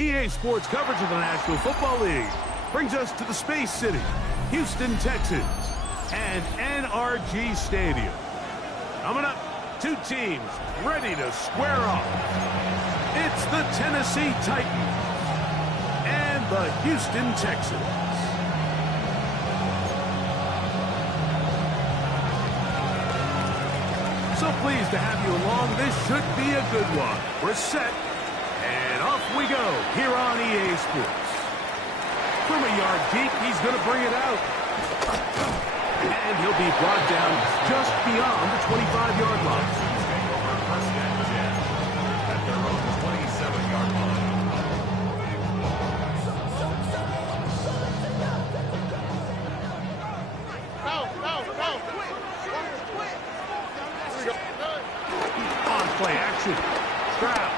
EA Sports coverage of the National Football League brings us to the Space City, Houston, Texas, and NRG Stadium. Coming up, two teams ready to square off. It's the Tennessee Titans and the Houston Texans. So pleased to have you along. This should be a good one. We're set, and off we go here on EA Sports. From a yard deep, he's going to bring it out. And he'll be brought down just beyond the 25-yard line. First and 10 at their own 27-yard line. Play action. Stroud.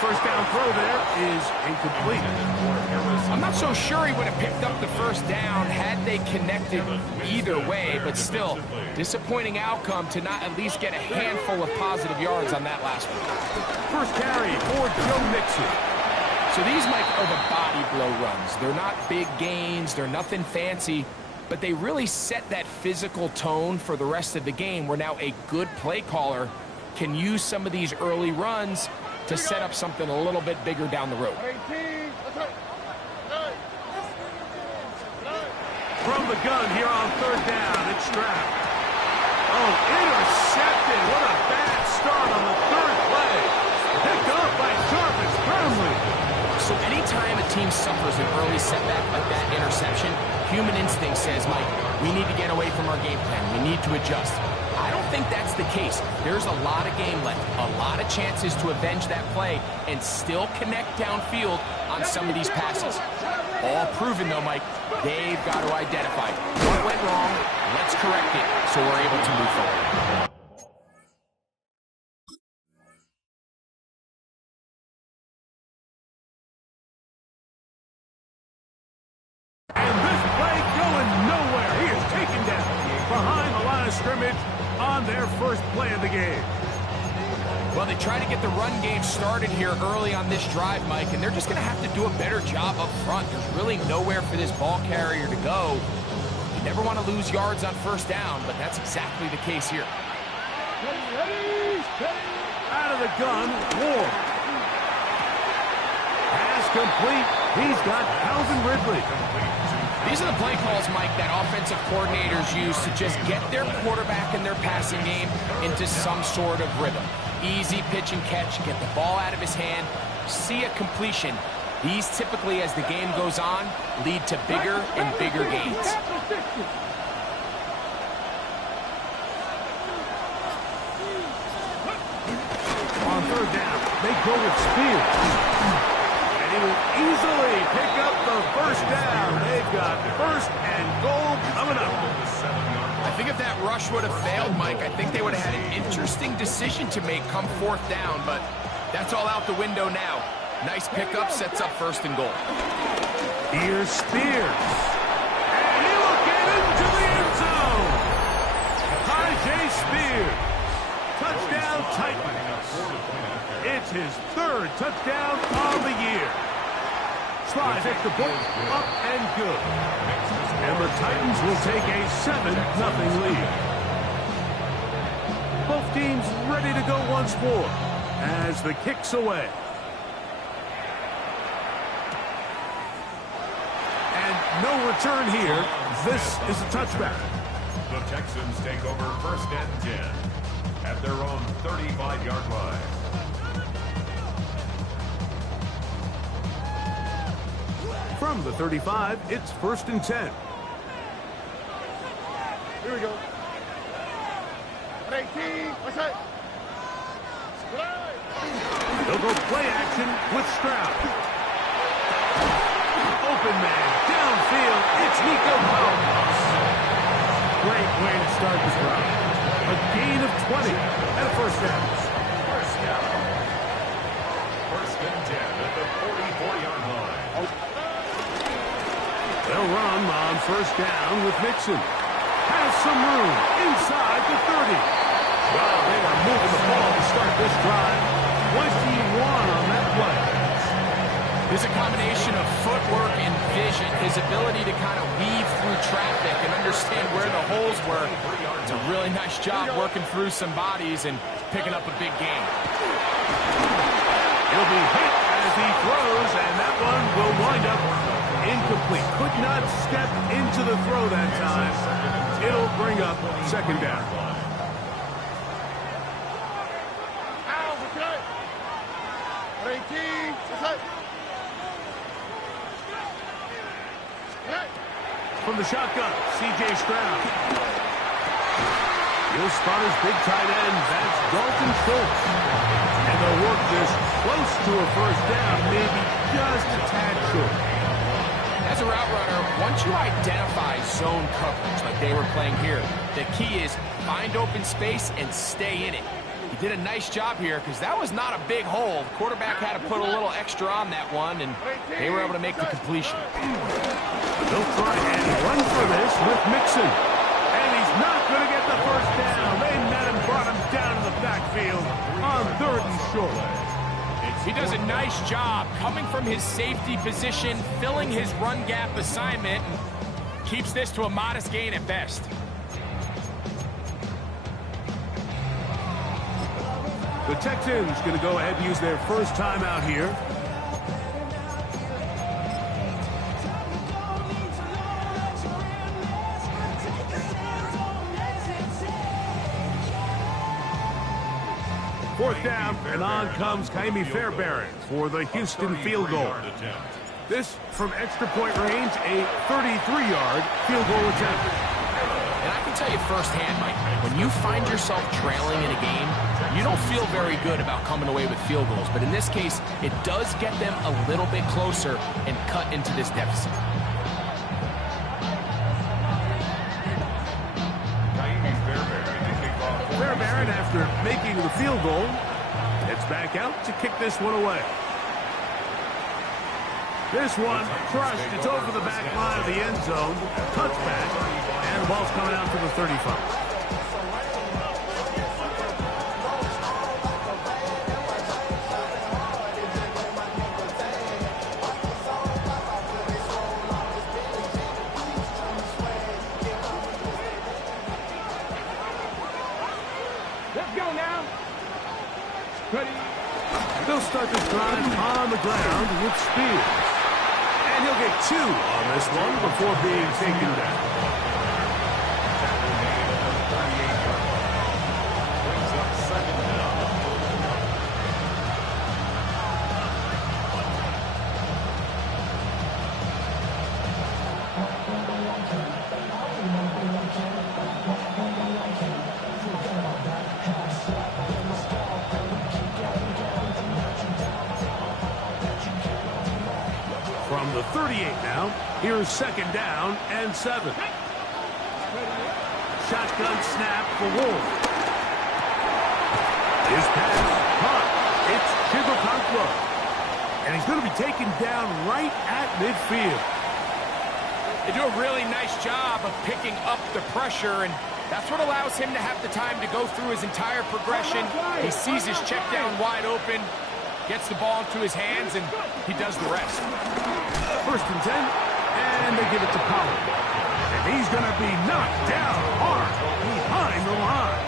First down throw there is incomplete. I'm not so sure he would have picked up the first down had they connected either way, but still, disappointing outcome to not at least get a handful of positive yards on that last one. First carry for Joe Mixon. So these, Mike, are the body blow runs. They're not big gains. They're nothing fancy. But they really set that physical tone for the rest of the game where now a good play caller can use some of these early runs to set up something a little bit bigger down the road. From the gun here on third down, it's Stroud. Oh, intercepted. What a bad start on the third play. Picked up by Jarvis firmly. So anytime a team suffers an early setback like that interception, human instinct says, Mike, we need to get away from our game plan. We need to adjust. I don't think that's the case. There's a lot of game left, a lot of chances to avenge that play and still connect downfield on some of these passes. All proven, though, Mike, they've got to identify what went wrong, let's correct it so we're able to move forward. Scrimmage on their first play of the game. Well, they try to get the run game started here early on this drive, Mike, and they're just going to have to do a better job up front. There's really nowhere for this ball carrier to go. You never want to lose yards on first down, but that's exactly the case here. Out of the gun, Ward. Pass complete. He's got Calvin Ridley. These are the play calls, Mike, that offensive coordinators use to just get their quarterback and their passing game into some sort of rhythm. Easy pitch and catch, get the ball out of his hand, see a completion. These typically, as the game goes on, lead to bigger and bigger gains. On third down, they go with Spears. He will easily pick up the first down. They've got first and goal coming up. I think if that rush would have failed, Mike, I think they would have had an interesting decision to make come fourth down, but that's all out the window now. Nice pickup, sets up first and goal. Here's Spears. And he will get into the end zone. J. Spears. Touchdown Titans. It's his third touchdown of the year. Slide at the book, up and good. And the Titans will take a 7-0 lead. Both teams ready to go once more as the kick's away. And no return here. This is a touchback. The Texans take over first and 10 at their own 35-yard line. From the 35, it's first and 10. Here we go. 18, what's that? They'll go play action with Stroud. Open man, downfield, it's Nico Collins. Great way to start this drive. A gain of 20 and a first down. First and 10 at the 44-yard line. They'll run on first down with Mixon. Has some room inside the 30. Wow, they are moving the ball to start this drive. 21 on that play. There's a combination of footwork and vision, his ability to kind of weave through traffic and understand where the holes were. It's a really nice job working through some bodies and picking up a big gain. He'll be hit as he throws, and that one will wind up incomplete. Could not step into the throw that time. It'll bring up second down. From the shotgun, C.J. Stroud. He'll spot his big tight end. That's Dalton Schultz. And they'll work this close to a first down, maybe just a tad short. As a route runner, once you identify zone coverage like they were playing here, the key is find open space and stay in it. He did a nice job here because that was not a big hole. The quarterback had to put a little extra on that one, and they were able to make the completion. They'll try and run for this with Mixon. And he's not going to get the first down. They met him, brought him down to the backfield on 3rd and short. He does a nice job coming from his safety position, filling his run gap assignment, and keeps this to a modest gain at best. The Texans going to go ahead and use their first timeout here. Fourth down, and on comes Kaimi Fairbairn for the Houston field goal. This from extra point range, a 33-yard field goal attempt. And I can tell you firsthand, Mike, when you find yourself trailing in a game, you don't feel very good about coming away with field goals. But in this case, it does get them a little bit closer and cut into this deficit. Fairbairn, after making the field goal, heads back out to kick this one away. This one crushed. It's over the back line of the end zone. Touchback. And the ball's coming out to the 35. They'll start this drive on the ground with Spears. And he'll get 2 on this one before being taken down. From the 38 now, here's second down and 7. Shotgun snap for Wolf. His pass caught. It's Chigokankwo. And he's going to be taken down right at midfield. They do a really nice job of picking up the pressure, and that's what allows him to have the time to go through his entire progression. He sees his check down wide open, gets the ball into his hands, and he does the rest. 1st and 10, and they give it to Pollard. And he's going to be knocked down hard behind the line.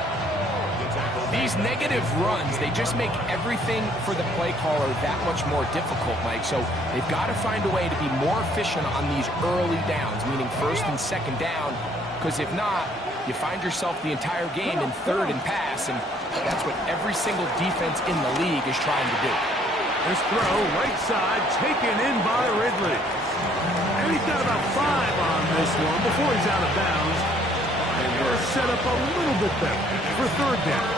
These negative runs, they just make everything for the play caller that much more difficult, Mike. So they've got to find a way to be more efficient on these early downs, meaning 1st and 2nd down, because if not, you find yourself the entire game in 3rd and pass, and that's what every single defense in the league is trying to do. This throw, right side, taken in by Ridley. And he's got about 5 on this one before he's out of bounds. And they're set up a little bit better for 3rd down.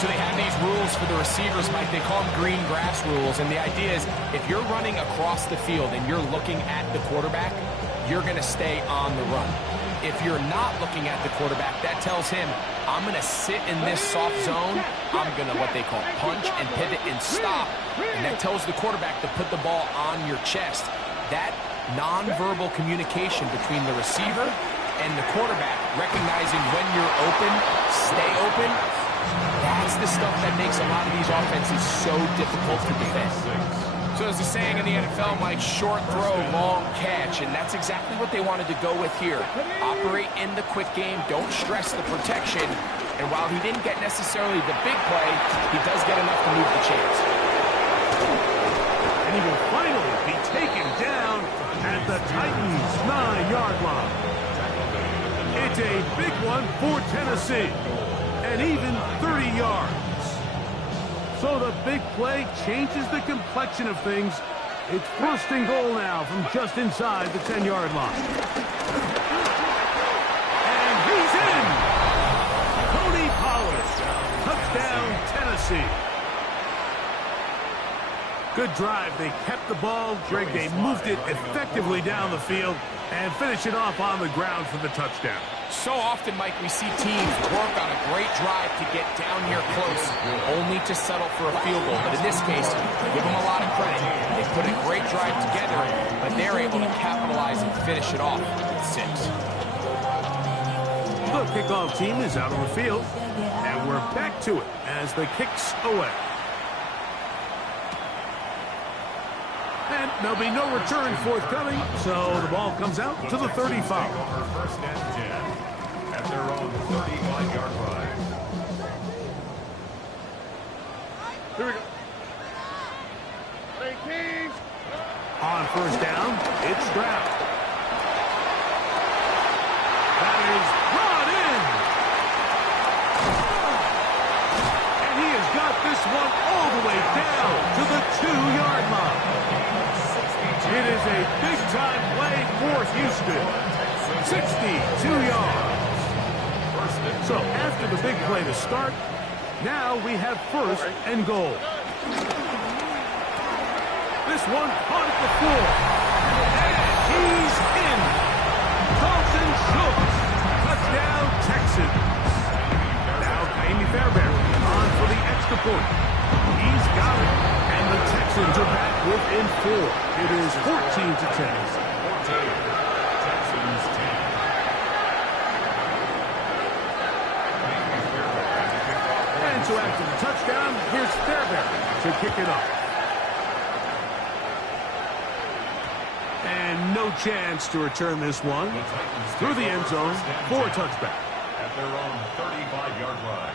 So they have these rules for the receivers, Mike. They call them green grass rules. And the idea is if you're running across the field and you're looking at the quarterback, you're going to stay on the run. If you're not looking at the quarterback, that tells him, I'm going to sit in this soft zone. I'm going to what they call punch and pivot and stop. And that tells the quarterback to put the ball on your chest. That nonverbal communication between the receiver and the quarterback, recognizing when you're open, stay open, that's the stuff that makes a lot of these offenses so difficult to defend. So there's a saying in the NFL, Mike, short throw, long catch, and that's exactly what they wanted to go with here. Operate in the quick game, don't stress the protection, and while he didn't get necessarily the big play, he does get enough to move the chains. And he will finally be taken down at the Titans' 9-yard line. It's a big one for Tennessee, and even 30 yards. So the big play changes the complexion of things. It's first and goal now from just inside the 10-yard line. And he's in! Tony Pollard, touchdown Tennessee. Good drive. They kept the ball. Greg, they moved it effectively down the field and finished it off on the ground for the touchdown. So often, Mike, we see teams work on a great drive to get down here close, only to settle for a field goal. But in this case, give them a lot of credit. They put a great drive together, but they're able to capitalize and finish it off with 6. The kickoff team is out on the field, and we're back to it as the kick's away. And there'll be no return forthcoming, so the ball comes out to the 35. First and 10 at their own 35-yard line. Here we go. On first down, it's Stroud. That is brought in. And he has got this one all the way down to the 2-yard line. It is a big-time play for Houston. 62 yards. So after the big play to start, now we have first and goal. This one caught at the floor. And he's in. Dalton Schultz. Touchdown, Texans. Now Kaimi Fairbairn on for the extra point. He's got it. And the Texans are back within 4. It is 14-10. 14. Texans 10. And so after the touchdown, here's Fairbairn to kick it off. And no chance to return this one through the end zone for a touchback. At their own 35-yard line.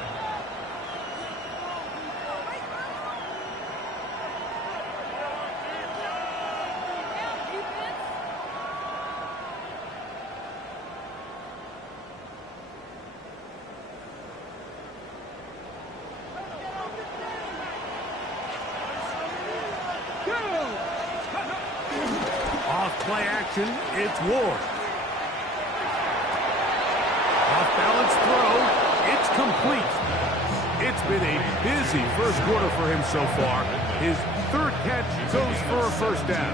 Play action, it's Ward. Off-balance throw, it's complete. It's been a busy first quarter for him so far. His third catch goes for a first down.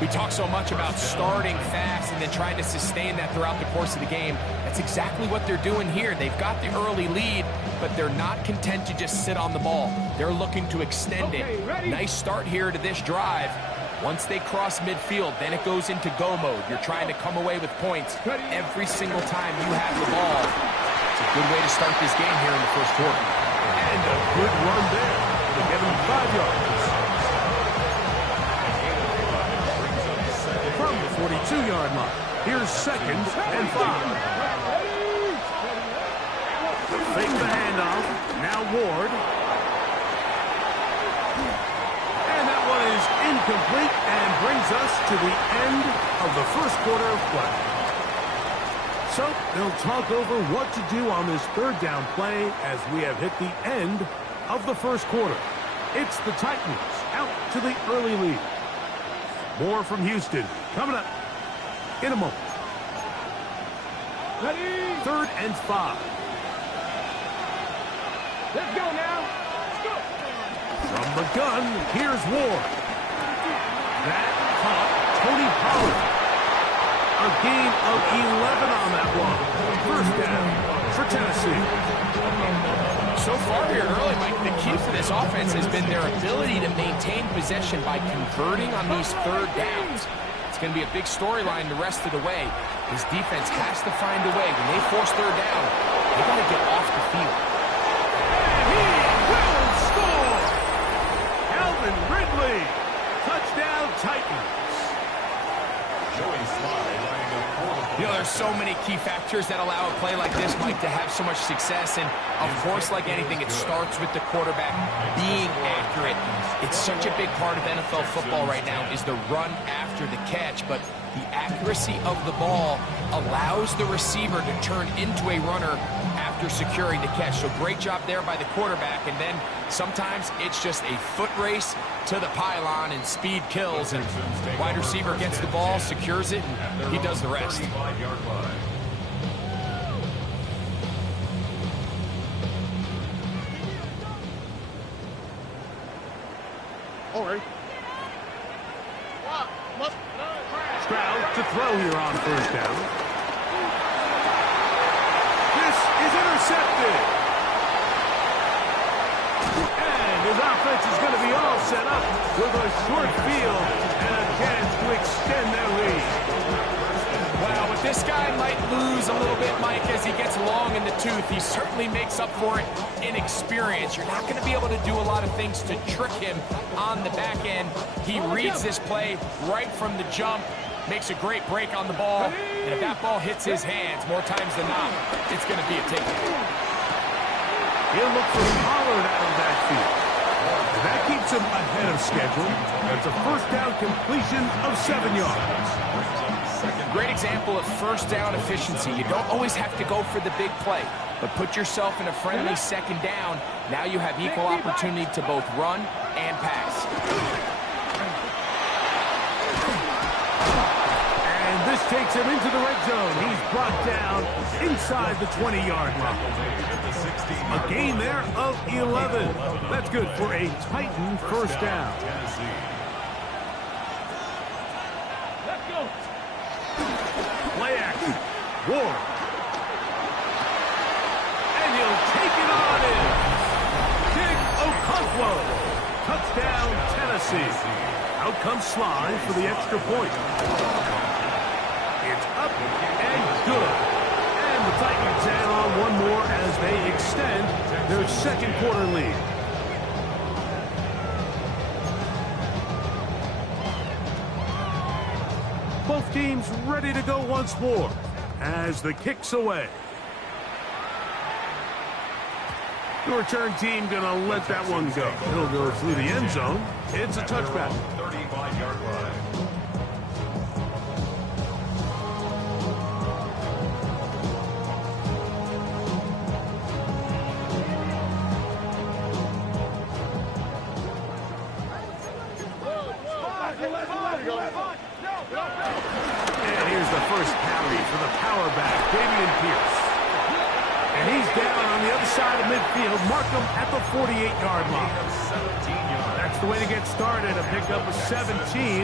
We talk so much about starting fast and then trying to sustain that throughout the course of the game. That's exactly what they're doing here. They've got the early lead, but they're not content to just sit on the ball. They're looking to extend it. Nice start here to this drive. Once they cross midfield, then it goes into go mode. You're trying to come away with points every single time you have the ball. It's a good way to start this game here in the first quarter. And a good run there to get him 5 yards. From the 42-yard line, here's second and 5. Fake the handoff. Now Ward. Is incomplete and brings us to the end of the first quarter of play. So they'll talk over what to do on this third down play as we have hit the end of the first quarter. It's the Titans out to the early lead. More from Houston coming up in a moment. Ready? 3rd and 5. Let's go now. Let's go. From the gun, here's Ward. That caught Tony Pollard. A gain of 11 on that one. First down for Tennessee. So far here early, Mike, the key for this offense has been their ability to maintain possession by converting on these third downs. It's going to be a big storyline the rest of the way. This defense has to find a way. When they force third down, they got to get off the field. And he will score! Calvin Ridley factors that allow a play like this, Mike, to have so much success. And, of course, like anything, it starts with the quarterback being accurate. It's such a big part of NFL football right now is the run after the catch. But the accuracy of the ball allows the receiver to turn into a runner after securing the catch. So great job there by the quarterback. And then sometimes it's just a foot race to the pylon and speed kills. And wide receiver gets the ball, secures it, and he does the rest. All right. Stroud to throw here on first down. This is intercepted. And his offense is going to be all set up with a short field and a chance to extend their lead. Wow, but this guy might lose a little bit, Mike, as he gets long in the tooth. He certainly makes up for it in experience. You're not going to be able to do a lot of things to trick him on the back end. He reads this play right from the jump, makes a great break on the ball, and if that ball hits his hands more times than not, it's going to be a takeaway. He'll look for Pollard out of that field. And that keeps him ahead of schedule. That's a first down completion of 7 yards. Great example of first down efficiency. You don't always have to go for the big play, but put yourself in a friendly second down. Now you have equal opportunity to both run and pass. And this takes him into the red zone. He's brought down inside the 20-yard line. A gain there of 11. That's good for a Titan first down. Play action. Ward. And he'll take it on in. Kick Okonkwo. Touchdown, Tennessee. Out comes Sly for the extra point. It's up and good. And the Titans add on one more as they extend their second quarter lead. Both teams ready to go once more as the kick's away. The return team going to let that one go. It'll go through the end zone. It's a touchback. 35-yard line. And here's the first carry for the power back, Dameon Pierce. And he's down on the other side of midfield. Mark him at the 48-yard line. That's the way to get started. A pickup of 17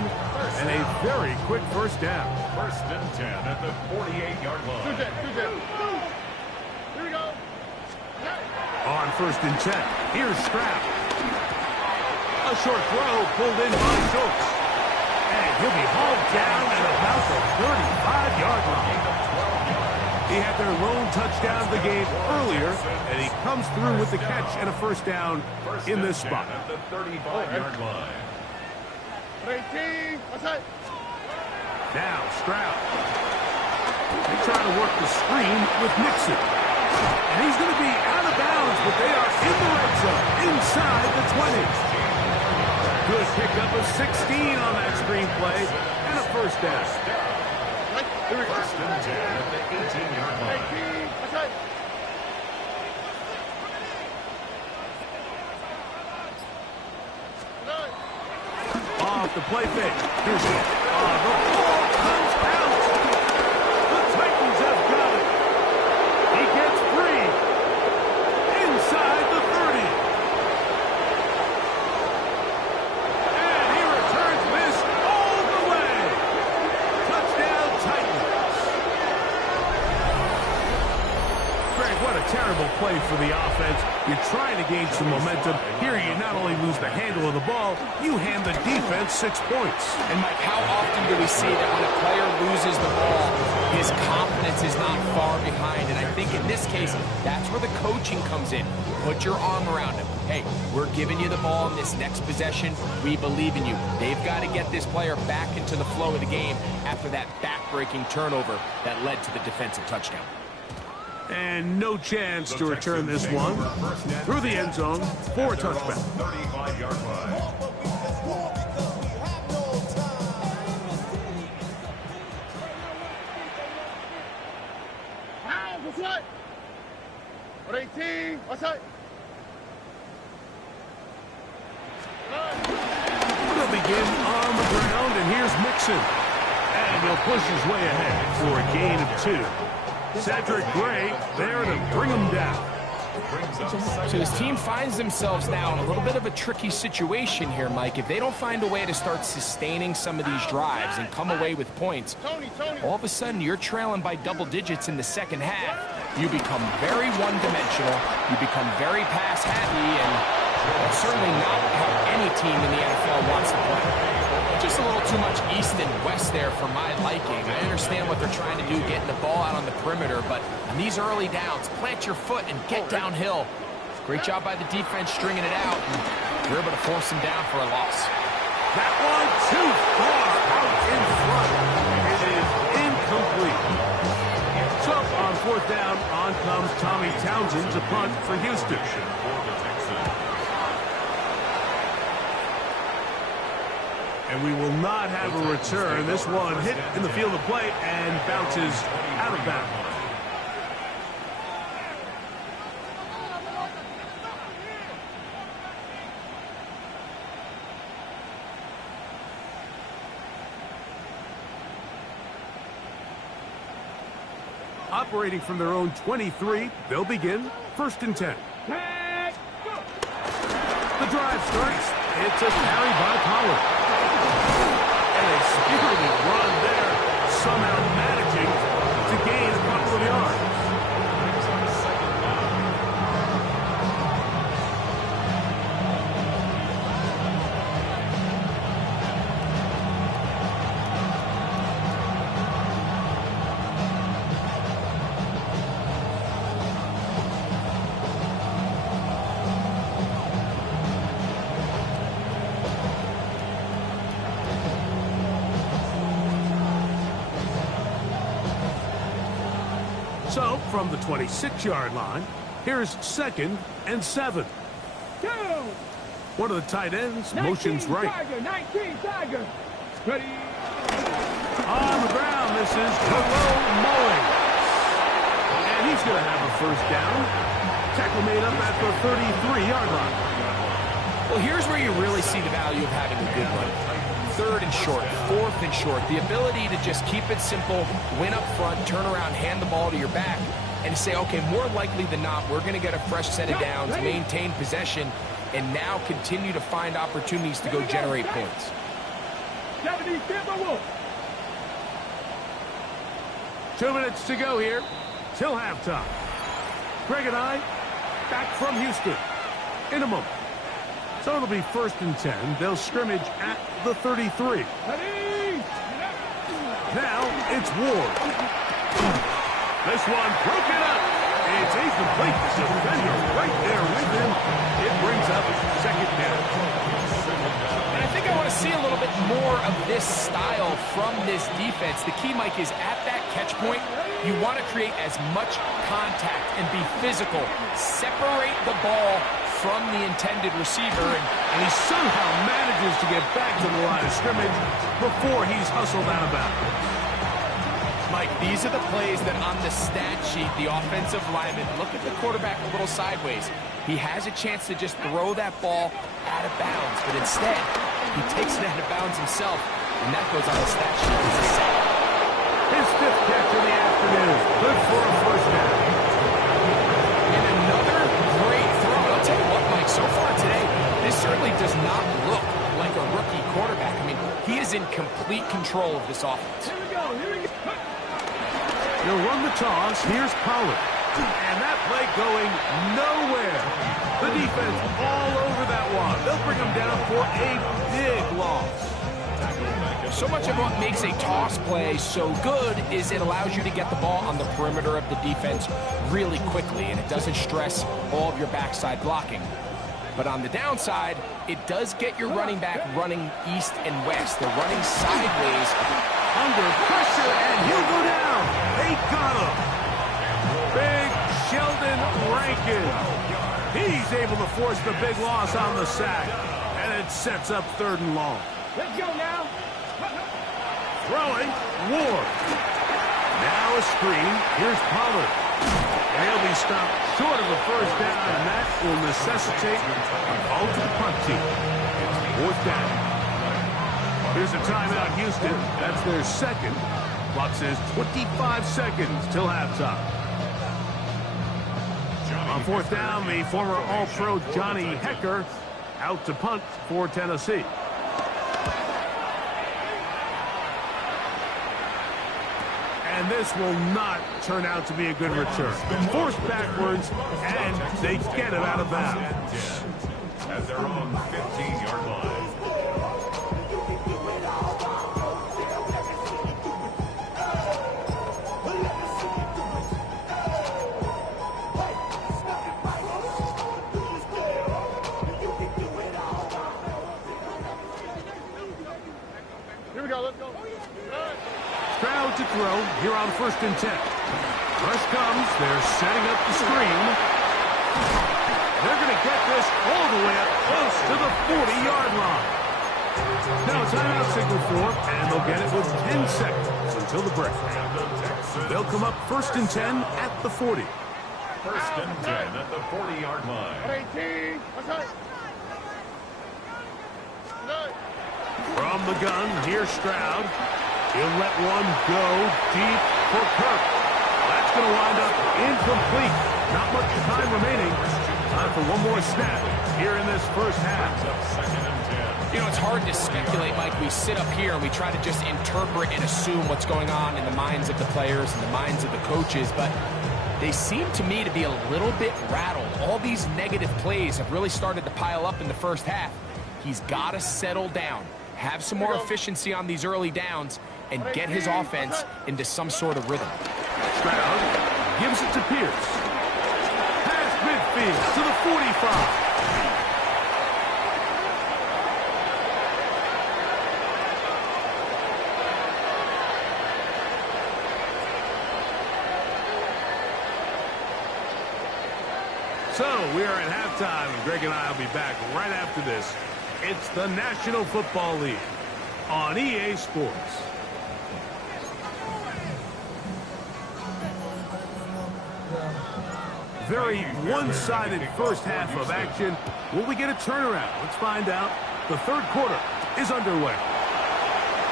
and a very quick first down. First and 10 at the 48-yard line. Here we go. On first and 10, here's Stroud. A short throw pulled in by Schultz. And he'll be hauled down at about the 35-yard line. He had their lone touchdown of the game earlier, and he comes through with the catch and a first down in this spot. At the 35-yard line. Now Stroud. They try to work the screen with Nixon. And he's going to be out of bounds, but they are in the red zone, inside the 20. Good pickup of 16 on that screen play, and a first down. First and 10 at the 18-yard line. Off the play fake. Here's it. The ball comes out. The Titans have got it. He gets free. Inside the 30. And he returns this all the way. Touchdown, Titans. Greg, what a terrible play play for the offense. You're trying to gain some momentum. Here you not only lose the handle of the ball, you hand the defense 6 points. And Mike, how often do we see that when a player loses the ball, his confidence is not far behind? And I think in this case, that's where the coaching comes in. Put your arm around him. Hey, we're giving you the ball in this next possession. We believe in you. They've got to get this player back into the flow of the game after that back-breaking turnover that led to the defensive touchdown. And no chance to return this one through the end zone for a touchback. 35-yard line. What 18? What's that? They'll begin on the ground, and here's Mixon. And he'll push his way ahead for a gain of 2. Cedric Gray there to bring him down. So his team finds themselves now in a little bit of a tricky situation here, Mike. If they don't find a way to start sustaining some of these drives and come away with points, all of a sudden you're trailing by double digits in the second half. You become very one-dimensional. You become very pass-happy, and that's certainly not how any team in the NFL wants to play. Just a little too much east and west there for my liking. I understand what they're trying to do, getting the ball out on the perimeter, but on these early downs, plant your foot and get downhill. Great job by the defense stringing it out, and you're able to force them down for a loss. That one too far out in front. It is incomplete. So on 4th down, on comes Tommy Townsend to punt for Houston. And we will not have a return. This one hit in the field of play and bounces out of bounds. Operating from their own 23, they'll begin 1st and 10. The drive starts. It's a carry by Pollard. And a spirited run there, somehow managing to gain a couple of yards. So, from the 26-yard line, here's 2nd and 7. One of the tight ends motions right. Tiger, 19 Tiger. Ready. On the ground, this is Terrell Mulling. And he's going to have a 1st down. Tackle made up at the 33-yard line. Well, here's where you really see the value of having a good run. 3rd and short, 4th and short. The ability to just keep it simple, win up front, turn around, hand the ball to your back, and say, okay, more likely than not, we're going to get a fresh set of downs, maintain possession, and now continue to find opportunities to go generate points. 2 minutes to go here till halftime. Greg and I back from Houston in a moment. So it'll be 1st and 10. They'll scrimmage at the 33. Now it's Ward. This one broken up. It's incomplete. The defender right there with him. It brings up 2nd down. And I think I want to see a little bit more of this style from this defense. The key, Mike, is at that catch point, you want to create as much contact and be physical. Separate the ball from the intended receiver, and he somehow manages to get back to the line of scrimmage before he's hustled out of bounds. Mike, these are the plays that on the stat sheet, the offensive lineman, look at the quarterback a little sideways. He has a chance to just throw that ball out of bounds, but instead, he takes it out of bounds himself, and that goes on the stat sheet as a sack. His 5th catch of the afternoon, good for a 1st down. And another great throw. I'll tell you what, Mike, so far today, this certainly does not look like a rookie quarterback. I mean, he is in complete control of this offense. Here we go. He'll run the toss. Here's Pollard. And that play going nowhere. The defense all over that one. They'll bring them down for a big loss. So much of what makes a toss play so good is it allows you to get the ball on the perimeter of the defense really quickly, and it doesn't stress all of your backside blocking. But on the downside, it does get your running back running east and west. They're running sideways. Under pressure, and he'll go down. They got him. Big Sheldon Rankin. He's able to force the big loss on the sack, and it sets up 3rd and long. Let's go now. Throwing, Ward. Now a screen. Here's Pollard. And he'll be stopped short of a 1st down, and that will necessitate a call to the punt team. 4th down. Here's a timeout, Houston. That's their 2nd. Clock says 25 seconds till halftime. On 4th down, the former All-Pro Johnny Hecker out to punt for Tennessee. And this will not turn out to be a good return. Forced backwards, and they get him out of bounds. At their own 15-yard line. Here we go, let's go. Crowd to throw here on 1st and 10. Rush comes. They're setting up the screen. They're going to get this all the way up close to the 40-yard line. Now a timeout signal for them, and they'll get it with 10 seconds until the break. They'll come up 1st and 10 at the 40. 1st and 10 at the 40-yard line. 18. What's up? From the gun, here's Stroud. He'll let one go deep for Kirk. That's going to wind up incomplete. Not much time remaining. Time for one more snap here in this 1st half. 2nd and 10. You know, it's hard to speculate, Mike. We sit up here and we try to just interpret and assume what's going on in the minds of the players and the minds of the coaches, but they seem to me to be a little bit rattled. All these negative plays have really started to pile up in the 1st half. He's got to settle down, have some more efficiency on these early downs, and get his offense into some sort of rhythm. Stroud gives it to Pierce. Past midfield to the 45. So we are at halftime, and Greg and I will be back right after this. It's the National Football League on EA Sports. Very one-sided 1st half of action. Will we get a turnaround? Let's find out. The 3rd quarter is underway.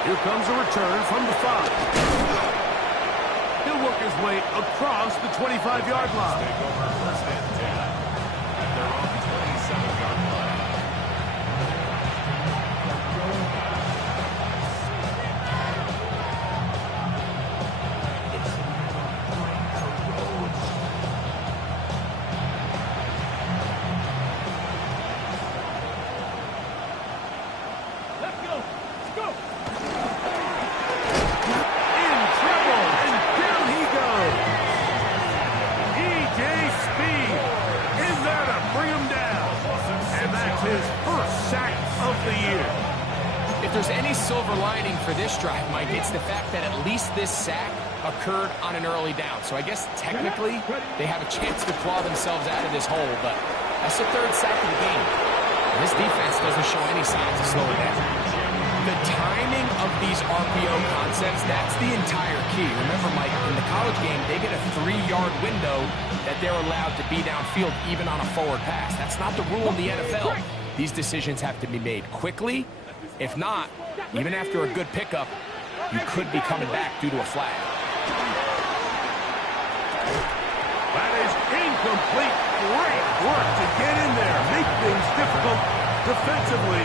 Here comes a return from the 5. He'll work his way across the 25-yard line. Take over 1st and 10 at their own 27-yard line. Silver lining for this drive, Mike, it's the fact that at least this sack occurred on an early down. So I guess technically they have a chance to claw themselves out of this hole, but that's the 3rd sack of the game. And this defense doesn't show any signs of slowing down. The timing of these RPO concepts, that's the entire key. Remember, Mike, in the college game, they get a 3-yard window that they're allowed to be downfield even on a forward pass. That's not the rule in the NFL. These decisions have to be made quickly. If not, even after a good pickup, you could be coming back due to a flag. That is incomplete. Great work to get in there, make things difficult defensively,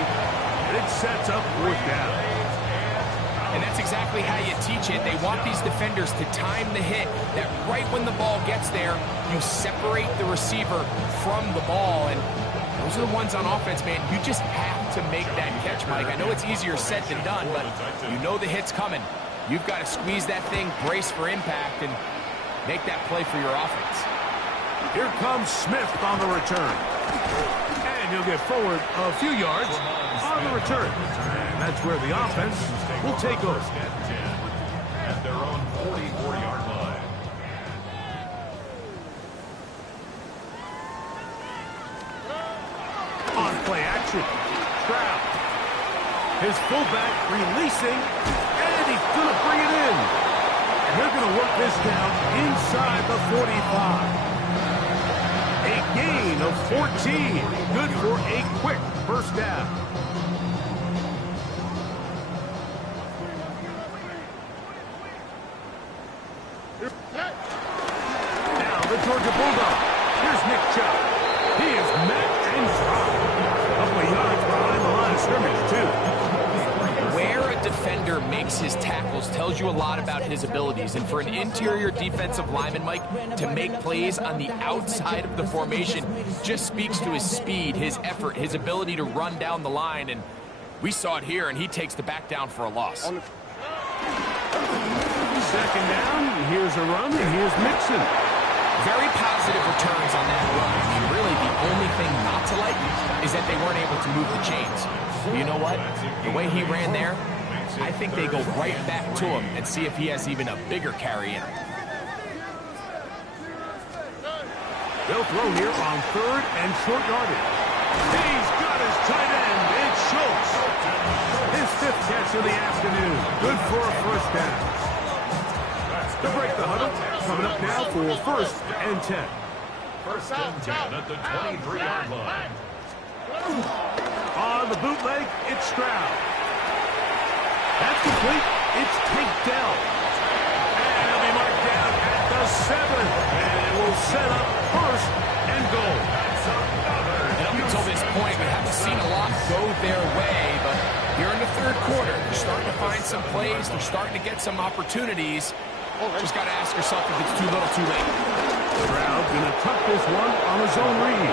and it sets up 4th down. And that's exactly how you teach it. They want these defenders to time the hit, that right when the ball gets there, you separate the receiver from the ball. And those are the ones on offense, man. You just have to make that catch, Mike. I know it's easier said than done, but you know the hit's coming. You've got to squeeze that thing, brace for impact, and make that play for your offense. Here comes Smith on the return. And he'll get forward a few yards on the return. And that's where the offense will take over. At their own 44-yard line. On play action. Stroud. His fullback releasing. And he's going to bring it in. And they're going to work this down inside the 45. A gain of 14. Good for a quick first down. Now the Georgia Bulldog. Here's Nick Chubb. He is met and dropped. Couple of yards behind the line of scrimmage, too. Where a defender makes his tackles tells you a lot about his abilities. And for an interior defensive lineman, Mike, to make plays on the outside of the formation just speaks to his speed, his effort, his ability to run down the line. And we saw it here, and he takes the back down for a loss. Second down, here's a run, and here's Mixon. Very positive returns on that run. I mean, really, the only thing not to like is that they weren't able to move the chains. But you know what? The way he ran there, I think they go right back to him and see if he has even a bigger carry in him. They'll throw here on third and short yardage. He's got his tight end. It's Schultz. His fifth catch of the afternoon. Good for a first down. To break the huddle, coming up now for first and 10. First and 10 at the 23-yard line. On the bootleg, it's Stroud. That's complete. It's Tank Dell. And he'll be marked down at the 7. And it will set up first and goal. And up until this point, we haven't seen a lot go their way, but here in the third quarter, they're starting to find some plays. They're starting to get some opportunities. Just got to ask yourself if it's too little, too late. Stroud going to tuck this one on his own read.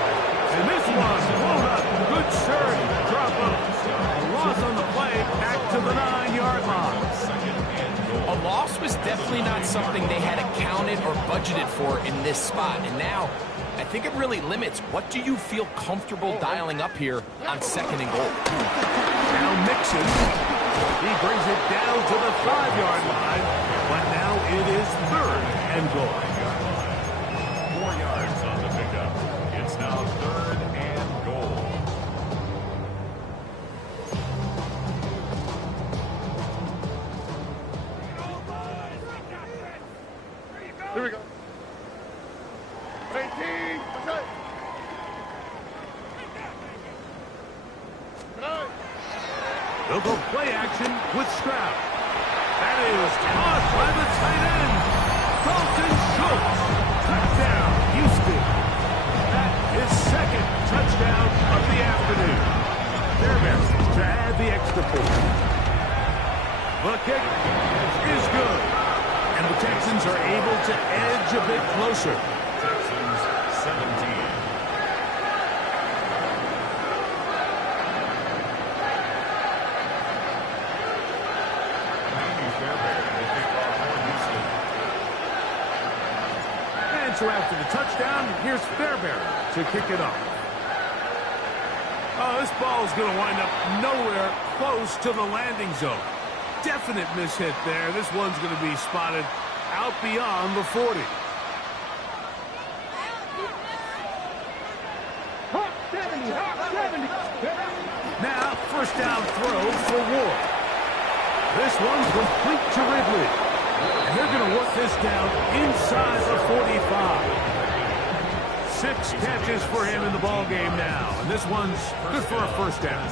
And this one blown up. Good surge. Drop up. A loss on the play. Back to the 9-yard line. A loss was definitely not something they had accounted or budgeted for in this spot. And now, I think it really limits what do you feel comfortable dialing up here on second and goal. Now Mixon. He brings it down to the 5-yard line. But now it is third and goal. 4 yards on the pickup. It's now third and goal. Here we go. 18. Okay. They'll go play action with Stroud. That is caught by the tight end. Dalton Schultz. Touchdown, Houston. That is second touchdown of the afternoon. Fairbanks to add the extra point. The kick is good. And the Texans are able to edge a bit closer. Texans 17. So after the touchdown, here's Fairbairn to kick it off. Oh, this ball is going to wind up nowhere close to the landing zone. Definite mishit there. This one's going to be spotted out beyond the 40. Now, first down throw for Ward. This one's complete to Ridley. And they're going to work this down inside the 45. 6 catches for him in the ball game now. And this one's good for a first down.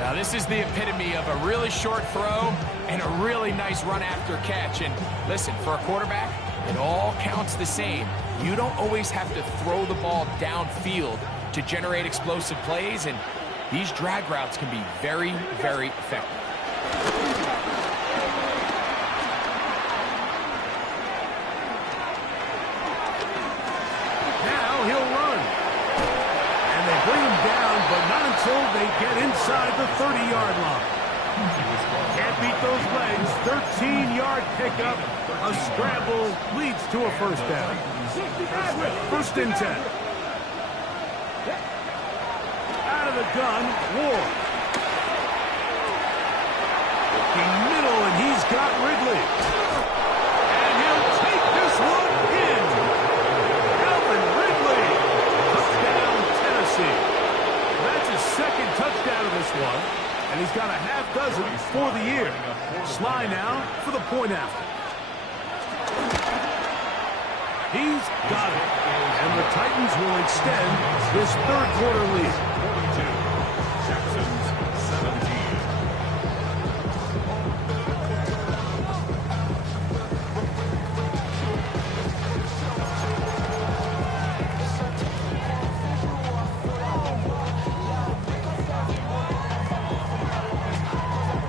Now, this is the epitome of a really short throw and a really nice run after catch. And listen, for a quarterback, it all counts the same. You don't always have to throw the ball downfield to generate explosive plays, and these drag routes can be very, very effective. whistle, they get inside the 30-yard line. Can't beat those legs. 13-yard pickup. A scramble leads to a first down. First and 10. Out of the gun, Ward. Looking middle, and he's got Ridley. And he'll take this one in. Calvin Ridley. Touchdown, Tennessee. That's his second touchdown of this one. And he's got a half dozen for the year. Sly now for the point after. He's got it. And the Titans will extend this third quarter lead. 42. Texans 17.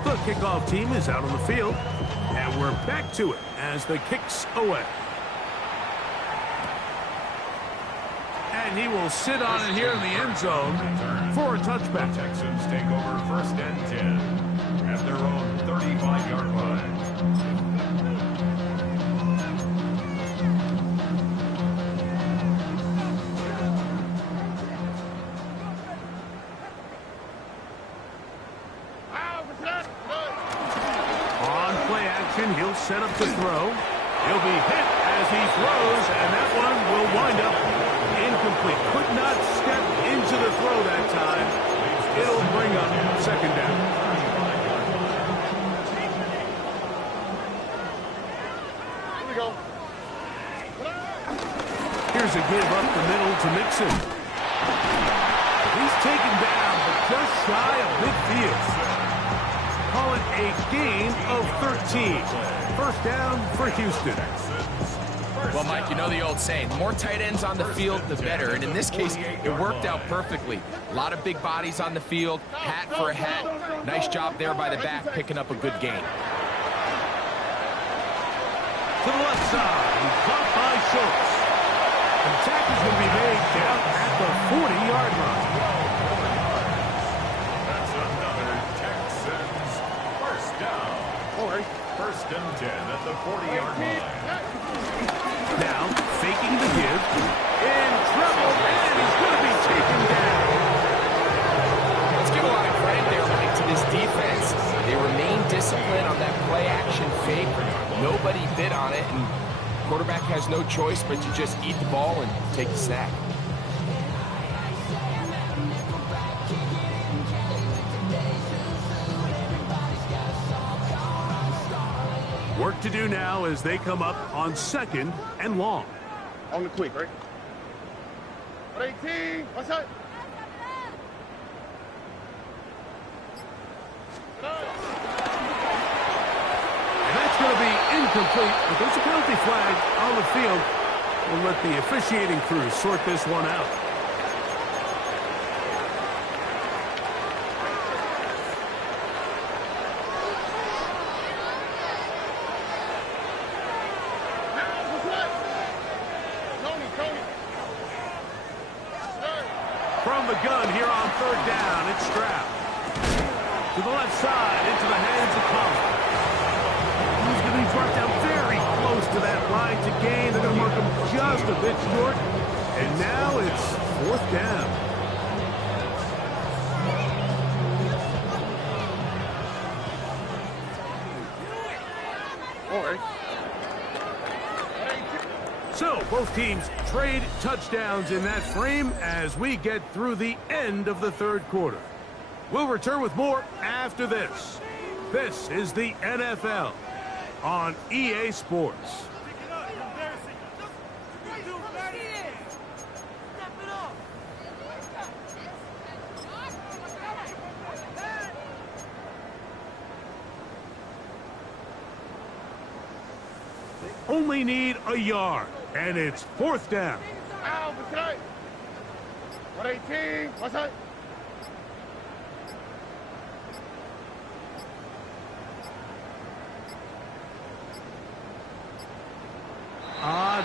The kickoff team is out on the field. And we're back to it as the kick's away. And he will sit on it here in the end zone for a touchback. Texans take over first and 10 at their own 35-yard line. On play action, he'll set up to throw. He'll be hit as he throws, and that one will wind up incomplete. Could not step into the throw that time. It'll bring up second down. Here we go. Here's a give up the middle to Mixon. He's taken down, but just shy of midfield. Call it a gain of 13. First down for Houston. Well, Mike, you know the old saying, the more tight ends on the field, the better. And in this case, it worked out perfectly. A lot of big bodies on the field, hat for a hat. Nice job there by the back, picking up a good gain. To the left side, and caught by Schultz. The tackle is going to be made down at the 40-yard line. That's another Texans first down. First and 10 at the 40-yard line. Now, faking the give. In trouble, and he's going to be taken down. Let's give a lot of credit there, Mike, to this defense. They remain disciplined on that play-action fake. Nobody bid on it, and quarterback has no choice but to just eat the ball and take the sack. Work to do now as they come up on second and long. On the quick, right? 18. What's that? And that's going to be incomplete, but there's a penalty flag on the field. We'll let the officiating crew sort this one out. From the gun here on third down, it's Stroud. To the left side, into the hands of Collins. He's going to be brought down very close to that line to gain. They're going to mark him just a bit short. And now it's fourth down. All right. So, both teams trade touchdowns in that frame as we get through the end of the third quarter. We'll return with more after this. This is the NFL on EA Sports. Only need a yard, and it's fourth down. 118. What's that?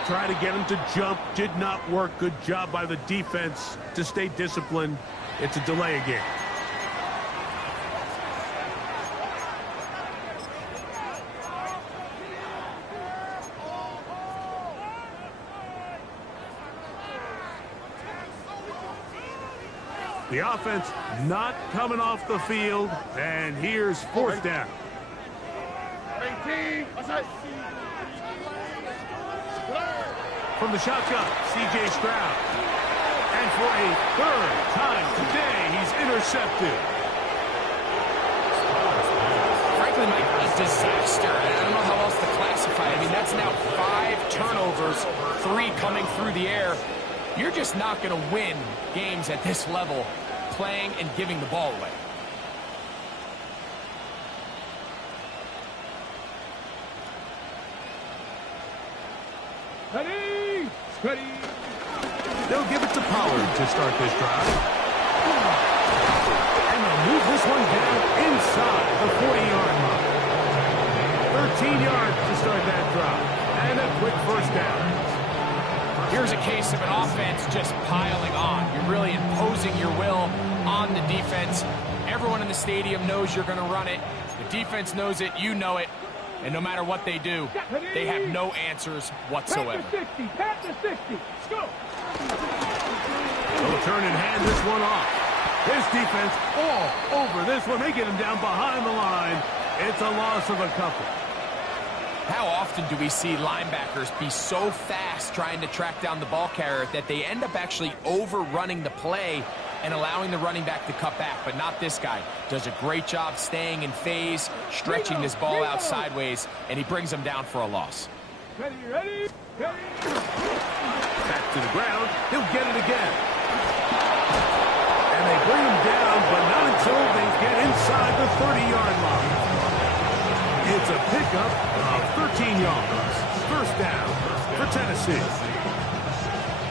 Try to get him to jump. Did not work. Good job by the defense to stay disciplined. It's a delay again. The offense not coming off the field, and here's fourth down. 18. Outside. From the shotgun, C.J. Stroud. And for a third time today, he's intercepted. Frankly, Mike, a disaster. I don't know how else to classify it. I mean, that's now 5 turnovers, 3 coming through the air. You're just not going to win games at this level playing and giving the ball away. Ready, steady. They'll give it to Pollard to start this drive. And they'll move this one down inside the 40-yard line. 13 yards to start that drive. And a quick first down. Here's a case of an offense just piling on. You're really imposing your will on the defense. Everyone in the stadium knows you're going to run it. The defense knows it. You know it. And no matter what they do, they have no answers whatsoever. Pat the 60. Let's go. They'll turn and hand this one off. This defense all over this one. They get him down behind the line. It's a loss of a couple. How often do we see linebackers be so fast trying to track down the ball carrier that they end up actually overrunning the play and allowing the running back to cut back? But not this guy. Does a great job staying in phase, stretching this ball out sideways, and he brings him down for a loss. Ready, ready, ready. Back to the ground. He'll get it again. And they bring him down, but not until they get inside the 30-yard line. It's a pickup of 13 yards. First down for Tennessee.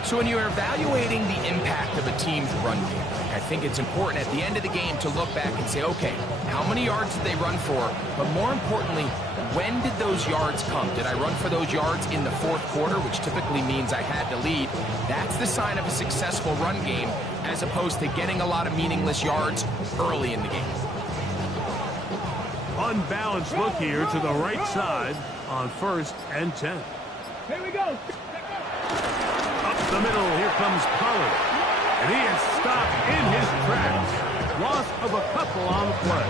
So when you're evaluating the impact of a team's run game, I think it's important at the end of the game to look back and say, okay, how many yards did they run for? But more importantly, when did those yards come? Did I run for those yards in the fourth quarter, which typically means I had to lead? That's the sign of a successful run game, as opposed to getting a lot of meaningless yards early in the game. Unbalanced look here to the right side on 1st and 10. Here we go. Up the middle, here comes Pollard. And he is stopped in his tracks. Loss of a couple on the play.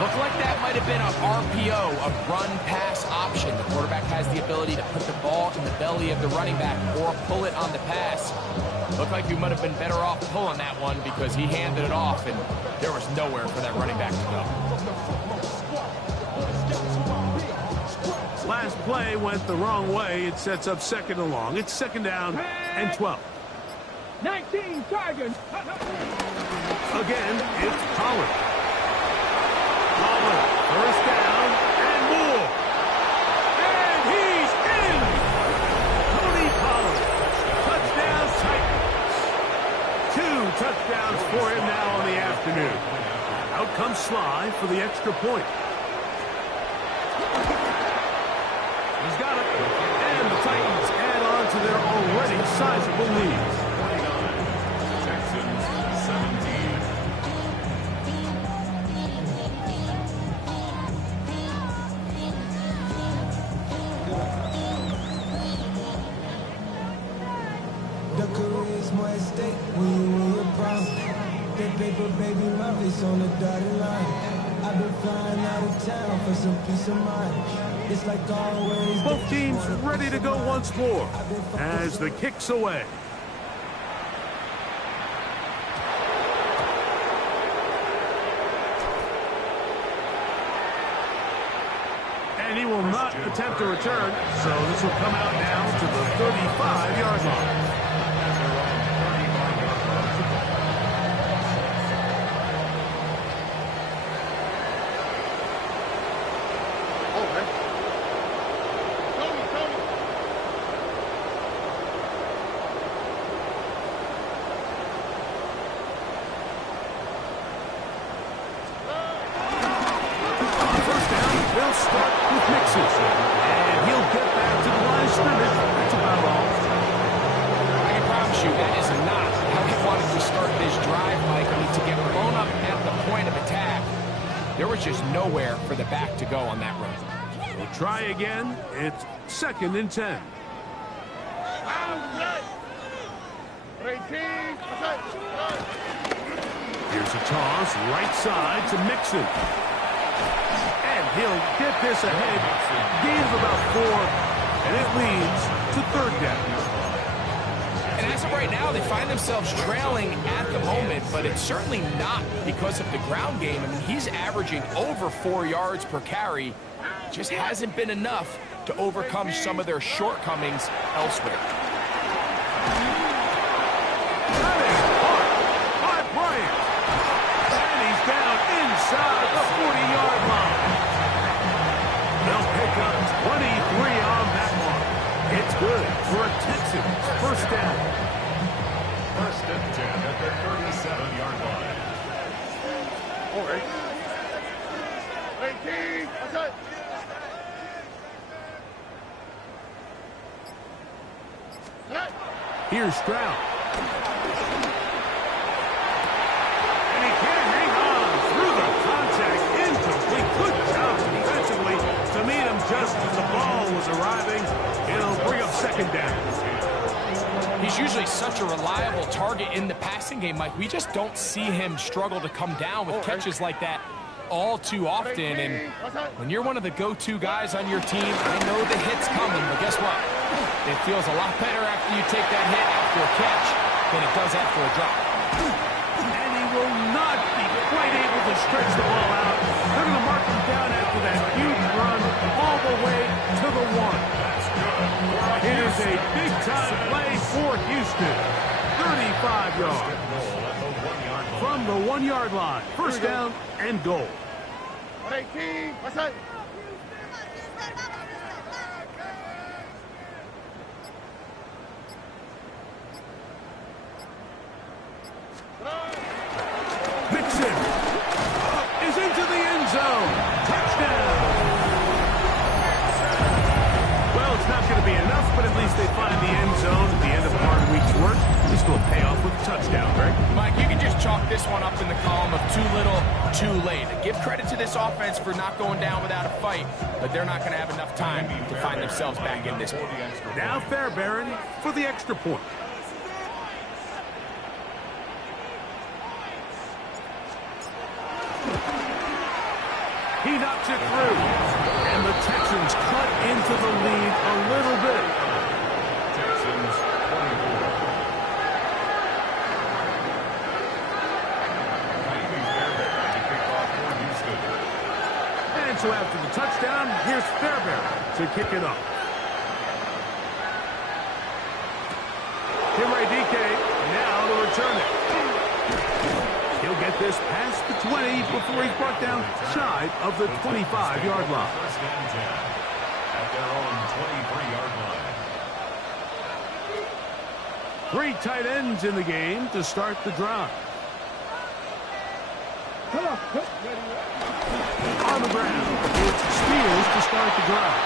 Looked like that might have been an RPO, a run-pass option. The quarterback has the ability to put the ball in the belly of the running back or pull it on the pass. Looked like we might have been better off pulling that one because he handed it off, and there was nowhere for that running back to go. Last play went the wrong way. It sets up 2nd and long. It's 2nd down and 12. 19 Tigers. Again, it's Pollard. Pollard, first down and more. And he's in. Tony Pollard. Touchdown Titans. 2 touchdowns for him now on the afternoon. Out comes Sly for the extra point. He's got it. And the Titans add on to their already sizable lead. 29, Texans 17. The career is more at stake when you win your prime. That paper, baby, my face on the dotted line. I've been flying out of town for some peace of mind. It's like always. Both teams ready to go once more as the kick's away. And he will not attempt to return, so this will come out now to the 35-yard line. Nowhere for the back to go on that run. We'll try again. It's 2nd and 10. 18. Here's a toss, right side to Mixon. And he'll get this ahead. Gain of about 4, and it leads to third down. And as of right now, they find themselves trailing at the moment, but it's certainly not because of the ground game. I mean, he's averaging over 4 yards per carry. Just hasn't been enough to overcome some of their shortcomings elsewhere. By Bryant. And he's down inside the 40-yard line. They'll pick up 23 on that one. It's good for a Texans first down. First and 10 at the 37-yard line. All right. 18. Okay. Here's Stroud. And he can't hang on through the contact. Incomplete. Good job defensively to meet him just as the ball was arriving. It'll bring up second down. He's usually such a reliable target in the passing game, Mike. We just don't see him struggle to come down with catches like that all too often. And when you're one of the go-to guys on your team, I know the hit's coming, but guess what? It feels a lot better after you take that hit after a catch than it does after a drop. And he will not be quite able to stretch the ball out. They're going to mark him down after that huge run all the way to the 1. It is a big-time play for Houston. 35 yards. From the 1-yard line. First down and goal. 18. What's that? Mixon is into the end zone. Touchdown. Well, it's not going to be enough, but at least they find the end zone at the end of a hard week's work. This will pay off with a touchdown, Greg. Mike, you can just chalk this one up in the column of too little, too late. Give credit to this offense for not going down without a fight, but they're not going to have enough time to find themselves back in this one. Now Fairbairn for the extra point. He knocks it through. And the Texans cut into the lead a little bit. Texans 24. And so after the touchdown, here's Fairbairn to kick it up. Tim DK now to return it. He'll get this past the 20 before he's brought down shy of the 25-yard line. First and 10 at their own 23-yard line. 3 tight ends in the game to start the drive. On the ground, it's Spears to start the drive.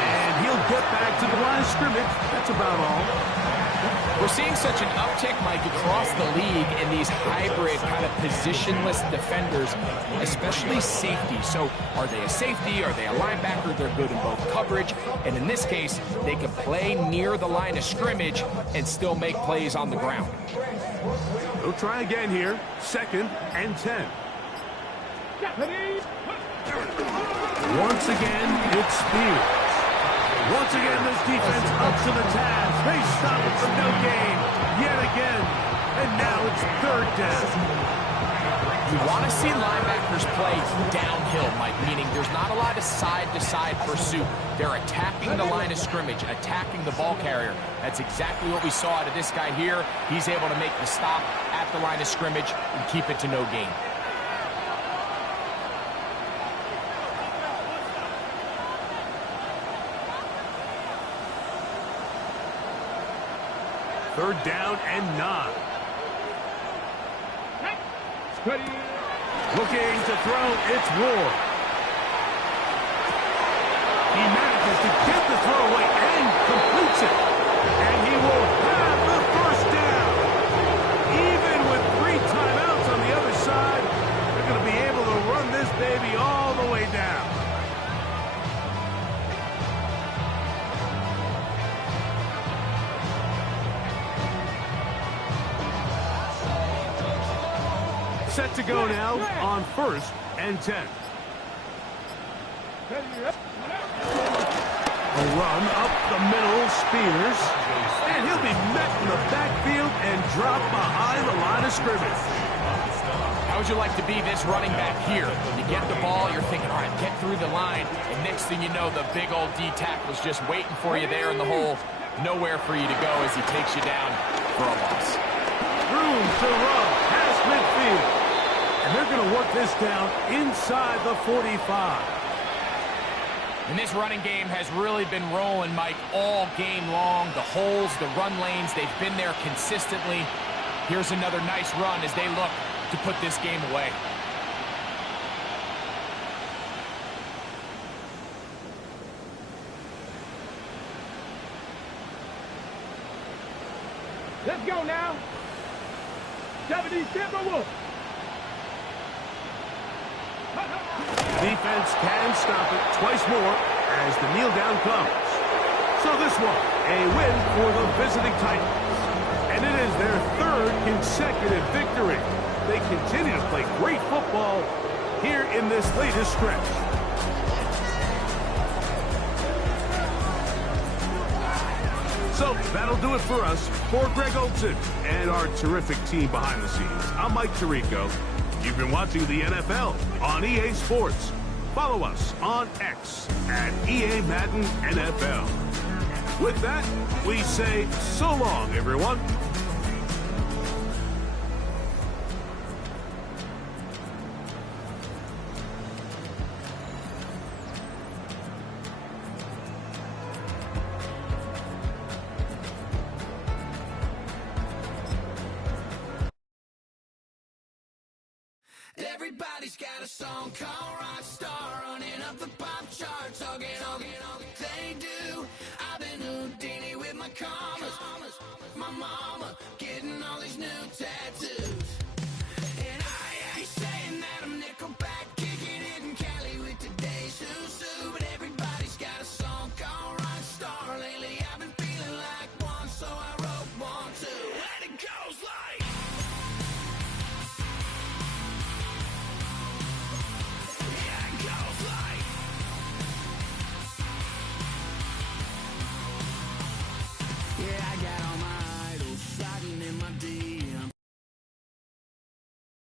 And he'll get back to the line of scrimmage. That's about all. We're seeing such an uptick, Mike, across the league in these hybrid kind of positionless defenders, especially safety. So are they a safety? Are they a linebacker? They're good in both coverage. And in this case, they can play near the line of scrimmage and still make plays on the ground. We'll try again here. 2nd and 10. Once again, it's Spears. Once again, this defense up to the task. They stop it for no gain yet again. And now it's 3rd down. You want to see linebackers play downhill, Mike, meaning there's not a lot of side-to-side pursuit. They're attacking the line of scrimmage, attacking the ball carrier. That's exactly what we saw out of this guy here. He's able to make the stop at the line of scrimmage and keep it to no gain. Third down and 9. Looking to throw, it's Ward. He manages to get the throw away and completes it. And he will have the first down. Even with 3 timeouts on the other side, they're going to be able to run this baby all the way down. Set to go now on 1st and 10. A run up the middle, Spears. And he'll be met in the backfield and dropped behind the line of scrimmage. How would you like to be this running back here? You get the ball, you're thinking, all right, get through the line, and next thing you know, the big old D tackle's just waiting for you there in the hole. Nowhere for you to go as he takes you down for a loss. Room to run past midfield. And they're going to work this down inside the 45. And this running game has really been rolling, Mike, all game long. The holes, the run lanes, they've been there consistently. Here's another nice run as they look to put this game away. Let's go now. 70 Timberwolves. Defense can stop it twice more as the kneel down comes. So this one, a win for the visiting Titans. And it is their 3rd consecutive victory. They continue to play great football here in this latest stretch. So that'll do it for us. For Greg Olson and our terrific team behind the scenes, I'm Mike Tirico. You've been watching the NFL on EA Sports. Follow us on X at EA Madden NFL. With that, we say so long, everyone. Everybody's got a song called Rockstar, running up the pop charts, hugging they do. I've been Houdini with my commas, my mama getting all these new tabs.